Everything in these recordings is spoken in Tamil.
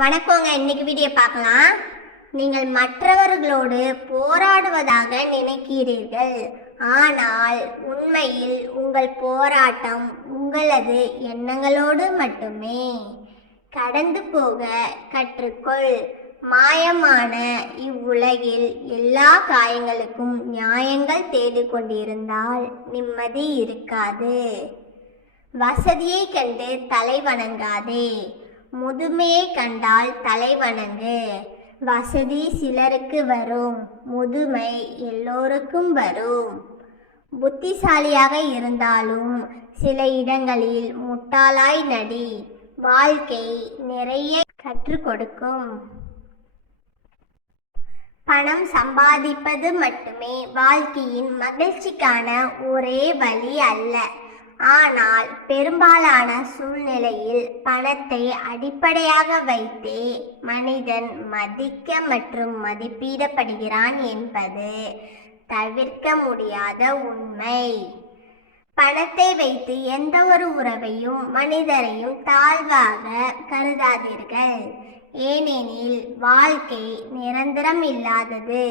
வணக்கங்க. இன்னைக்கு வீடியோ பார்க்கலாம். நீங்கள் மற்றவர்களோடு போராடுவதாக நினைக்கிறீர்கள், ஆனால் உண்மையில் உங்கள் போராட்டம் உங்களது எண்ணங்களோடு மட்டுமே. கடந்து போக கற்றுக்கொள். மாயமான இவ்வுலகில் எல்லா காயங்களுக்கும் நியாயங்கள் தேடிக்கொண்டிருந்தால் நிம்மதி இருக்காது. வசதியை கண்டு தலை வணங்காதே, முதுமையை கண்டால் தலை வணங்கு. வசதி சிலருக்கு வரும், முதுமை எல்லோருக்கும் வரும். புத்திசாலியாக இருந்தாலும் சில இடங்களில் முட்டாளாய் நடி. வாழ்க்கை நிறைய கற்றுக் கொடுக்கும். பணம் சம்பாதிப்பது மட்டுமே வாழ்க்கையின் மகிழ்ச்சிக்கான ஒரே வழி அல்ல. ஆனால் பெரும்பாலான சூழ்நிலையில் பணத்தை அடிப்படையாக வைத்தே மனிதன் மதிக்க மற்றும் மதிப்பிடப்படுகிறான் என்பது தவிர்க்க முடியாத உண்மை. பணத்தை வைத்து எந்த ஒரு உறவையும் மனிதரையும் தாழ்வாக கருதாதீர்கள். ஏனெனில் வாழ்க்கை நிரந்தரம் இல்லாதது.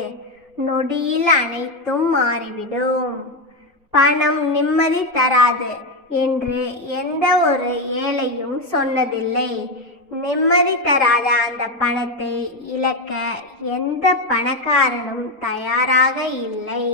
நொடியில் அனைத்தும் மாறிவிடும். பணம் நிம்மதி தராது என்று எந்த ஒரு ஏழையும் சொன்னதில்லை. நிம்மதி தராத அந்த பணத்தை இழக்க எந்த பணக்காரனும் தயாராக இல்லை.